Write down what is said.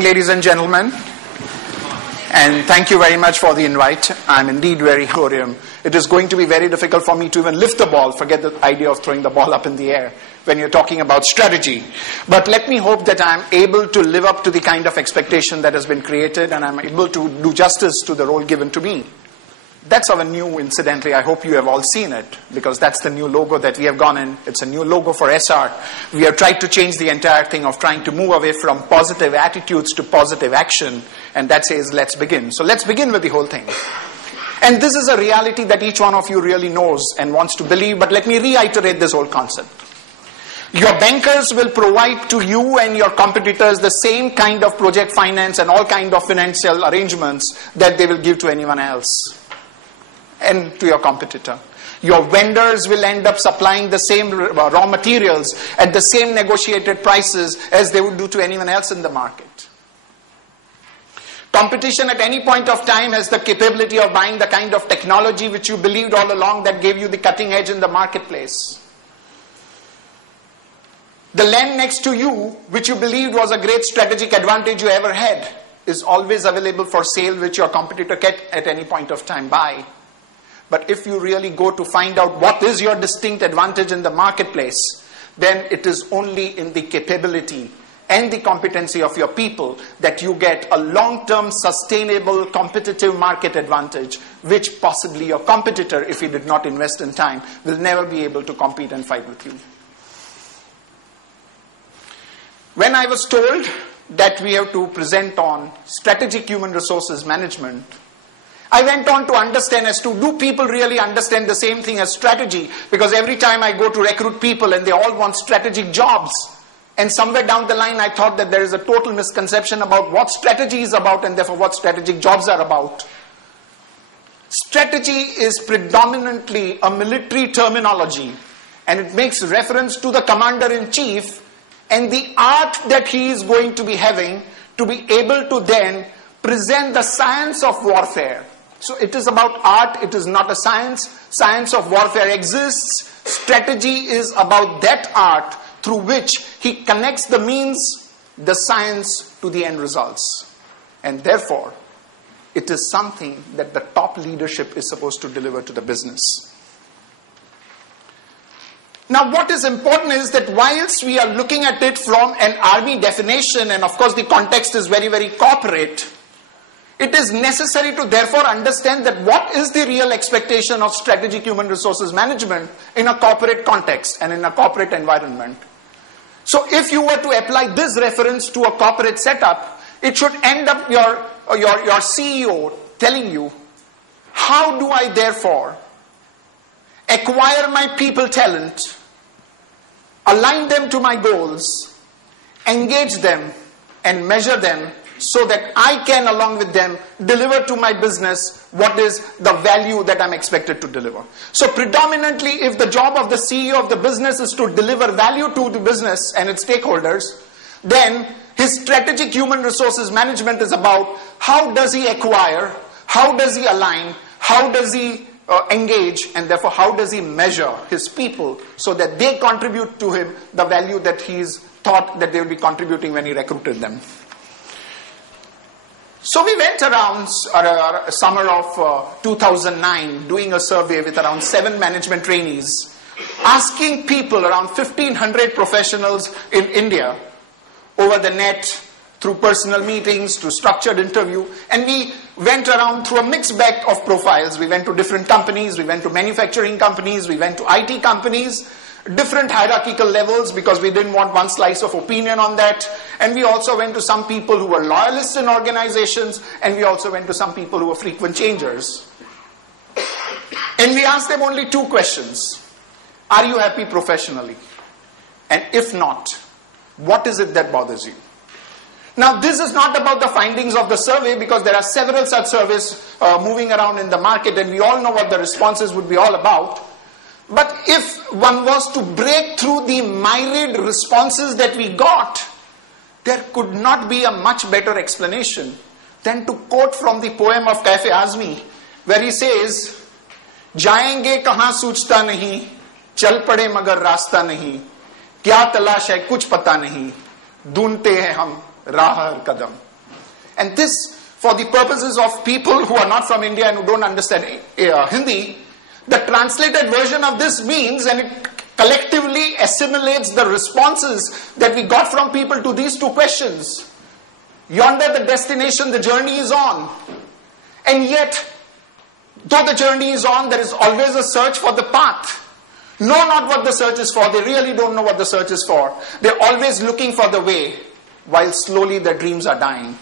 morning, ladies and gentlemen, and thank you very much for the invite. I'm indeed very happy. It is going to be very difficult for me to even lift the ball, forget the idea of throwing the ball up in the air when you're talking about strategy. But let me hope that I'm able to live up to the kind of expectation that has been created, and I'm able to do justice to the role given to me. That's our new, incidentally, I hope you have all seen it, because that's the new logo that we have gone in. It's a new logo for SR. We have tried to change the entire thing of trying to move away from positive attitudes to positive action, and that says, let's begin. So let's begin with the whole thing. And this is a reality that each one of you really knows and wants to believe, but let me reiterate this whole concept. Your bankers will provide to you and your competitors the same kind of project finance and all kind of financial arrangements that they will give to anyone else and to your competitor. Your vendors will end up supplying the same raw materials at the same negotiated prices as they would do to anyone else in the market. Competition at any point of time has the capability of buying the kind of technology which you believed all along that gave you the cutting edge in the marketplace. The land next to you, which you believed was a great strategic advantage you ever had, is always available for sale, which your competitor can at any point of time buy. But if you really go to find out what is your distinct advantage in the marketplace, then it is only in the capability and the competency of your people that you get a long-term, sustainable, competitive market advantage, which possibly your competitor, if he did not invest in time, will never be able to compete and fight with you. When I was told that we have to present on strategic human resources management, I went on to understand as to, do people really understand the same thing as strategy? Because every time I go to recruit people and they all want strategic jobs, and somewhere down the line I thought that there is a total misconception about what strategy is about and therefore what strategic jobs are about. Strategy is predominantly a military terminology, and it makes reference to the commander-in-chief and the art that he is going to be having to be able to then present the science of warfare. So it is about art, it is not a science. Science of warfare exists. Strategy is about that art through which he connects the means, the science to the end results. And therefore, it is something that the top leadership is supposed to deliver to the business. Now, what is important is that whilst we are looking at it from an army definition, and of course the context is very, very corporate, it is necessary to therefore understand that what is the real expectation of strategic human resources management in a corporate context and in a corporate environment. So if you were to apply this reference to a corporate setup, it should end up your CEO telling you, how do I therefore acquire my people talent, align them to my goals, engage them, and measure them so that I can, along with them, deliver to my business what is the value that I'm expected to deliver. So predominantly, if the job of the CEO of the business is to deliver value to the business and its stakeholders, then his strategic human resources management is about how does he acquire, how does he align, how does he engage, and therefore how does he measure his people so that they contribute to him the value that he's thought that they will be contributing when he recruited them. So we went around summer of 2009 doing a survey with around 7 management trainees, asking people, around 1,500 professionals in India, over the net, through personal meetings, through structured interview, and we went around through a mixed bag of profiles. We went to different companies, we went to manufacturing companies, we went to IT companies, different hierarchical levels because we didn't want one slice of opinion on that. And we also went to some people who were loyalists in organizations, and we also went to some people who were frequent changers. And we asked them only 2 questions. Are you happy professionally? And if not, what is it that bothers you? Now, this is not about the findings of the survey, because there are several such surveys moving around in the market, and we all know what the responses would be all about. But if one was to break through the myriad responses that we got, there could not be a much better explanation than to quote from the poem of Kaife Azmi, where he says, "Jayenge kahan sochta nahi, chal pade magar rasta nahi, kya talash hai kuch pata nahi, dhunte hain hum राह हर कदम." And this, for the purposes of people who are not from India and who don't understand Hindi, the translated version of this means, and it collectively assimilates the responses that we got from people to these two questions. Yonder the destination, the journey is on. And yet, though the journey is on, there is always a search for the path. Know not what the search is for. They really don't know what the search is for. They're always looking for the way, while slowly their dreams are dying.